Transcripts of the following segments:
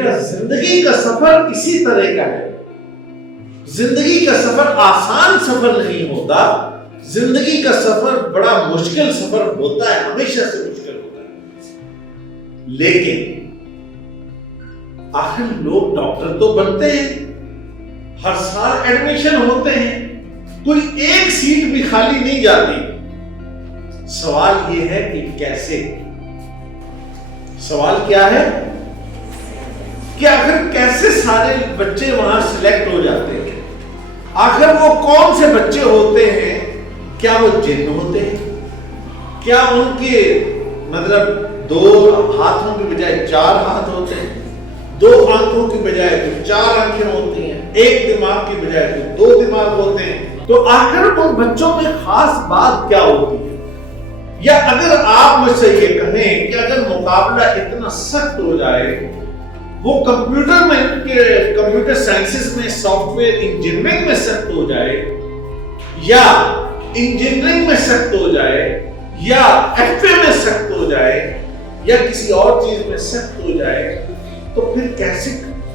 بیٹا زندگی کا سفر اسی طرح کا ہے. زندگی کا سفر آسان سفر نہیں ہوتا. زندگی کا سفر بڑا مشکل سفر ہوتا ہے, ہمیشہ سے مشکل ہوتا ہے. لیکن آخر لوگ ڈاکٹر تو بنتے ہیں, ہر سال ایڈمیشن ہوتے ہیں, کوئی ایک سیٹ بھی خالی نہیں جاتی. سوال یہ ہے کہ کیسے. سوال کیا ہے کہ آخر کیسے سارے بچے وہاں سلیکٹ ہو جاتے ہیں. آخر وہ کون سے بچے ہوتے ہیں؟ کیا وہ جن ہوتے ہیں؟ کیا ان کے مطلب 2 ہاتھوں کی بجائے 4 ہاتھ ہوتے ہیں, 2 آنکھوں کی بجائے تو 4 آنکھیں ہوتی ہیں, 1 دماغ کی بجائے تو 2 دماغ ہوتے ہیں؟ تو آخر ان بچوں میں خاص بات کیا ہوتی ہے؟ یا اگر آپ مجھ سے یہ کہیں کہ اگر مقابلہ اتنا سخت ہو جائے, وہ کمپیوٹر سائنسز میں, سافٹ ویئر انجینئرنگ میں سخت ہو جائے, یا انجینئرنگ میں سخت ہو جائے, یا ایف اے میں سخت ہو جائے, یا کسی اور چیز میں سخت ہو جائے, تو پھر کیسے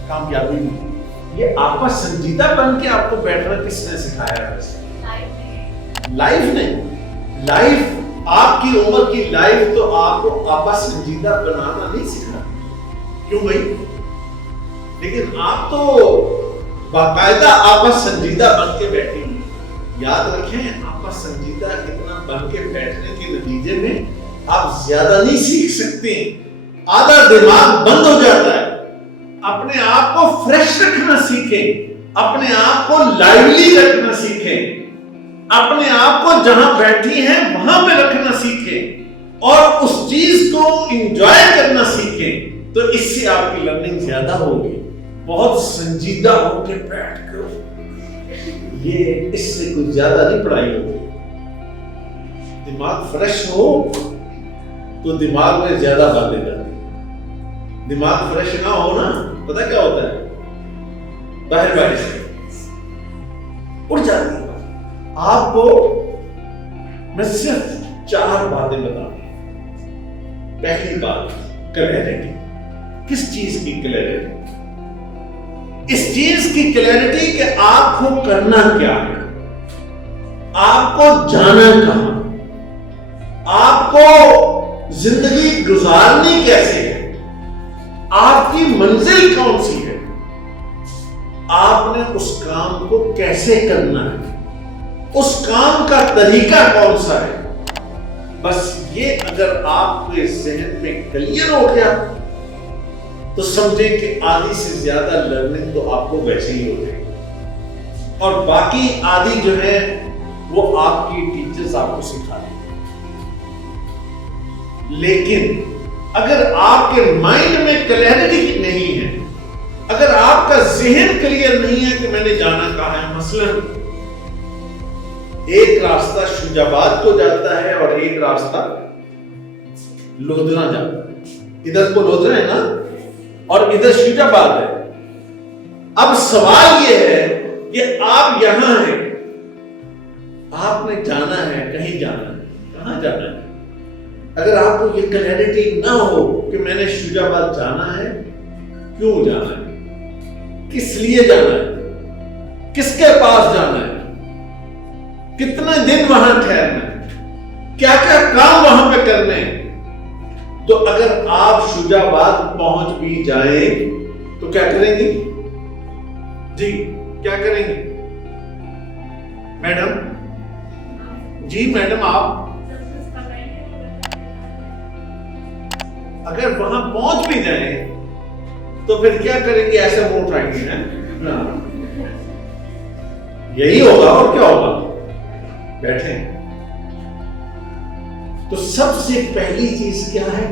کامیابی ملی؟ یہ آپس سنجیدہ بن کے آپ کو بیٹھنا کس نے سکھایا ہے؟ لائف نے. لائف آپ کی عمر کی لائف تو آپ کو آپس سنجیدہ بنانا نہیں سکھا. کیوں بھائی؟ لیکن آپ تو باقاعدہ آپس سنجیدہ بن کے بیٹھے ہیں. یاد رکھیں, آپس سنجیدہ اتنا بن کے بیٹھنے کے نتیجے میں آپ زیادہ نہیں سیکھ سکتے. آدھا دماغ بند ہو جاتا ہے. اپنے آپ کو فریش رکھنا سیکھیں, اپنے آپ کو لائیولی رکھنا سیکھیں, اپنے آپ کو جہاں بیٹھی ہیں وہاں پہ رکھنا سیکھیں, اور اس چیز کو انجوائے کرنا سیکھیں. تو اس سے آپ کی لرننگ زیادہ ہوگی. بہت سنجیدہ ہو کے بیٹھ کر یہ اس سے کچھ زیادہ نہیں پڑھائی ہوتی. دماغ فریش ہو تو دماغ میں زیادہ باتیں جاتی. دماغ فریش نہ ہو نا, پتہ کیا ہوتا ہے, باہر سے اڑ جاتی ہے. آپ کو میں صرف 4 باتیں بتاؤں. پہلی بات, کلیئرٹی. کس چیز کی کلیئرٹی؟ اس چیز کی کلیئرٹی کہ آپ کو کرنا کیا ہے, آپ کو جانا کہاں, آپ کو زندگی گزارنی کیسے ہے, آپ کی منزل کون سی ہے, آپ نے اس کام کو کیسے کرنا ہے, اس کام کا طریقہ کون سا ہے. بس یہ اگر آپ کے ذہن میں کلیئر ہو گیا تو سمجھیں کہ آدھی سے زیادہ لرننگ تو آپ کو ویسے ہی ہو جائے گی, اور باقی آدھی جو ہے وہ آپ کی ٹیچرز آپ کو سکھا دیں. لیکن اگر آپ کے مائنڈ میں کلیئرٹی نہیں ہے, اگر آپ کا ذہن کلیئر نہیں ہے کہ میں نے جانا کہاں ہے, مثلا ایک راستہ شجاع آباد کو جاتا ہے اور ایک راستہ لودھنا جاتا ہے. ادھر کو لودھنا ہے نا, اور ادھر شجاع آباد ہے. اب سوال یہ ہے کہ آپ یہاں ہیں, آپ نے جانا ہے, کہیں جانا ہے, کہاں جانا ہے. اگر آپ کو یہ کلیئرٹی نہ ہو کہ میں نے شجاع آباد جانا ہے, کیوں جانا ہے, کس لیے جانا ہے, کس کے پاس جانا ہے, کتنے دن وہاں ٹھہرنا ہے, کیا کیا کام وہاں پہ کرنے ہیں. تو اگر آپ شجاع آباد پہنچ بھی جائیں تو کیا کریں گی؟ جی کیا کریں گی میڈم؟ جی میڈم, آپ اگر وہاں پہنچ بھی جائیں تو پھر کیا کریں گے؟ ایسے منہ اٹھائیں گے نا, یہی ہوگا اور کیا ہوگا. بیٹھیں. تو سب سے پہلی چیز کیا ہے؟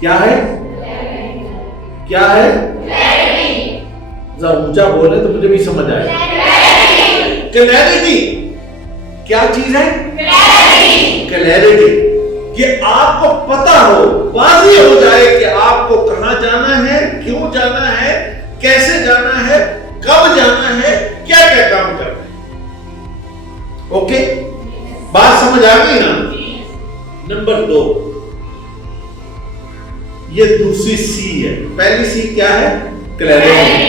کیا ہے؟ کیا ہے؟ ذرا اونچا بولیں تو مجھے بھی سمجھ آئے. کلیئرٹی. کیا چیز ہے؟ کلیئرٹی. کہ آپ کو پتا ہو, واضح ہو جائے کہ آپ کو کہاں جانا ہے, کیوں جانا ہے, کیسے جانا ہے, کب جانا ہے, کیا کیا کام کرنا ہے. اوکے, بات سمجھ آ گئی نا. نمبر 2, یہ دوسری سی ہے. پہلی سی کیا ہے؟ کلیرٹی.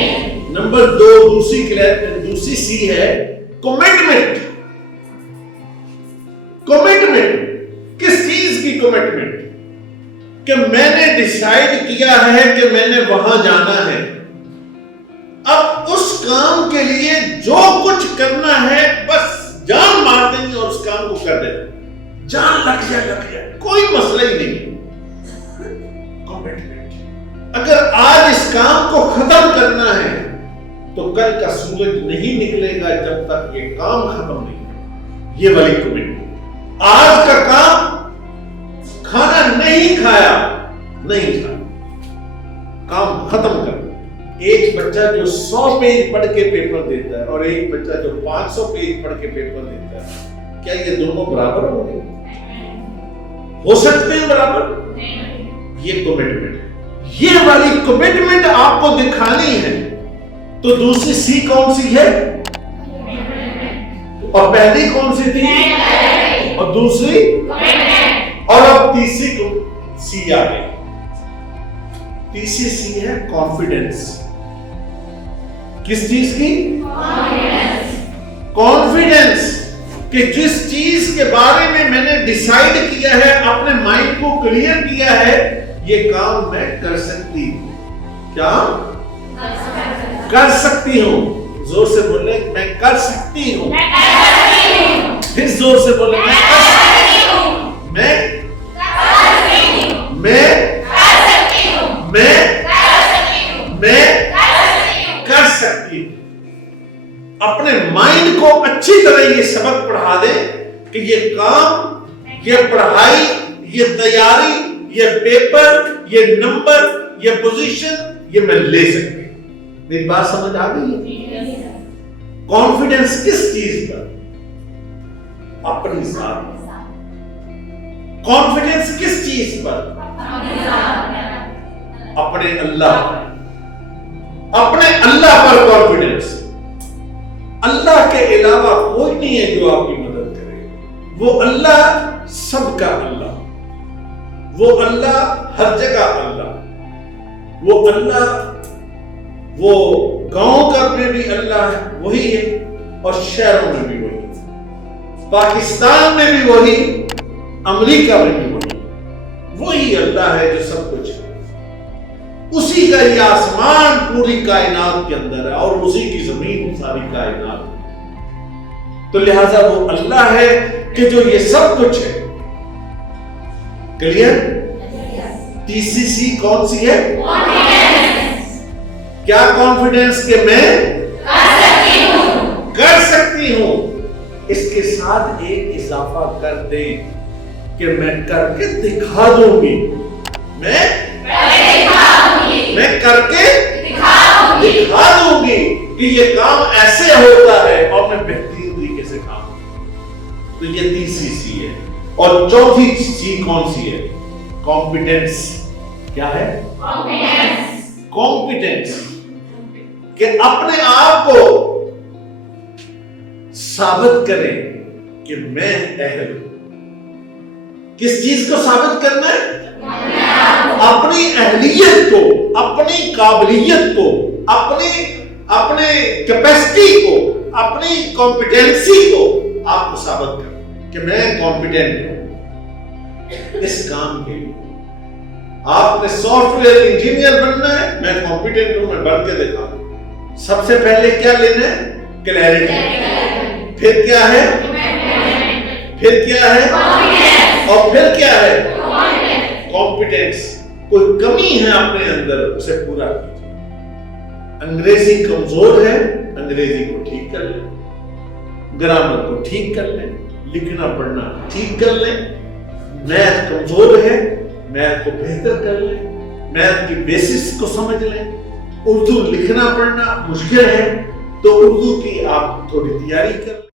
نمبر 2 دوسری سی ہے کمٹمنٹ. کمٹمنٹ کس چیز کی کمٹمنٹ؟ کہ میں نے ڈیسائیڈ کیا ہے کہ میں نے وہاں جانا ہے. اب اس کام کے لیے جو کچھ کرنا ہے بس جان مار دیں گے اور اس کام کو کر دیں. جان لگ جائے کوئی مسئلہ ہی نہیں. کمٹمنٹ. اگر آج اس کام کو ختم کرنا ہے تو کل کا سورج نہیں نکلے گا جب تک یہ کام ختم نہیں ہو. یہ والی کمٹمنٹ. آج کا کام کھانا نہیں کھایا کام ختم کر. ایک بچہ جو 100 پیج پڑھ کے پیپر دیتا ہے اور ایک بچہ جو 500 پیج پڑھ کے پیپر دیتا ہے, کیا یہ دونوں برابر ہوں گے؟ ہو سکتے ہیں برابر؟ یہ کمٹمنٹ ہے. یہ والی کمٹمنٹ آپ کو دکھانی ہے. تو دوسری سی کون سی ہے؟ اور پہلی کون سی تھی؟ اور دوسری؟ اور اب تیسری سی آ گئی. تیسری سی ہے کانفیڈنس. کس چیز کی؟ کانفیڈنس. کہ جس چیز کے بارے میں نے ڈیسائیڈ کیا ہے, اپنے مائنڈ کو کلیئر کیا ہے, یہ کام میں کر سکتی ہوں. کیا کر سکتی ہوں؟ زور سے بولے میں کر سکتی ہوں. پھر زور سے بولے میں کر سکتی ہوں. میں کر سکتی ہوں. اپنے مائنڈ کو اچھی طرح یہ سبق پڑھا دیں کہ یہ کام, یہ پڑھائی, یہ تیاری, یہ پیپر, یہ نمبر, یہ پوزیشن, یہ میں لے سکتی ہوں. میری بات سمجھ آ گئی ہے؟ کانفیڈنس کس چیز پر؟ اپنی ذات. کانفیڈنس کس چیز پر؟ اپنے اللہ پر. اپنے اللہ پر کانفیڈنس. اللہ کے علاوہ کوئی نہیں ہے جو آپ کی مدد کرے. وہ اللہ سب کا اللہ, وہ اللہ ہر جگہ اللہ, وہ اللہ وہ گاؤں کا میں بھی اللہ ہے وہی ہے, اور شہروں میں بھی وہی, پاکستان میں بھی وہی, امریکہ میں بھی وہی اللہ ہے جو سب کچھ ہے. اسی کا یہ آسمان پوری کائنات کے اندر ہے اور اسی کی زمین ساری کائنات. تو لہذا وہ اللہ ہے کہ جو یہ سب کچھ ہے. کلیئر؟ تیسری سی کون سی ہے؟ کیا کانفیڈنس کہ میں کر سکتی ہوں. اس کے ساتھ ایک اضافہ کر دیں کہ میں کر کے دکھا دوں گی. میں کر کے دکھا دوں گی کہ یہ کام ایسے ہوتا ہے اور میں بہترین طریقے سے کام کروں. تو یہ تیسری سی ہے. اور چوتھی سی کون سی ہے؟ کمپیٹنس. کیا ہے؟ کمپیٹنس. کہ اپنے آپ کو ثابت کریں کہ میں اہل ہوں. کس چیز کو ثابت کرنا ہے؟ اپنی اہلیت کو, اپنی قابلیت کو, اپنے کیپیسٹی کو, اپنی کمپیٹنسی کو آپ کو ثابت کریں کہ میں کمپیٹنٹ ہوں اس کام کے لیے. آپ نے سافٹ ویئر انجینئر بننا ہے, میں کمپیٹنٹ ہوں, میں بن کے دکھا دوں. سب سے پہلے کیا لینا ہے؟ کلیئرٹی. پھر کیا ہے؟ پھر کیا ہے؟ اور پھر کیا ہے؟ کمپیٹنس. کوئی کمی ہے اپنے اندر, اسے پورا کیجیے. انگریزی کمزور ہے, انگریزی کو ٹھیک کر لیں, گرامر کو ٹھیک کر لیں, لکھنا پڑھنا ٹھیک کر لیں. میتھ کمزور ہے, میتھ کو بہتر کر لیں, میتھ کی بیسس کو سمجھ لیں. اردو لکھنا پڑھنا مشکل ہے تو اردو کی آپ تھوڑی تیاری کر لیں.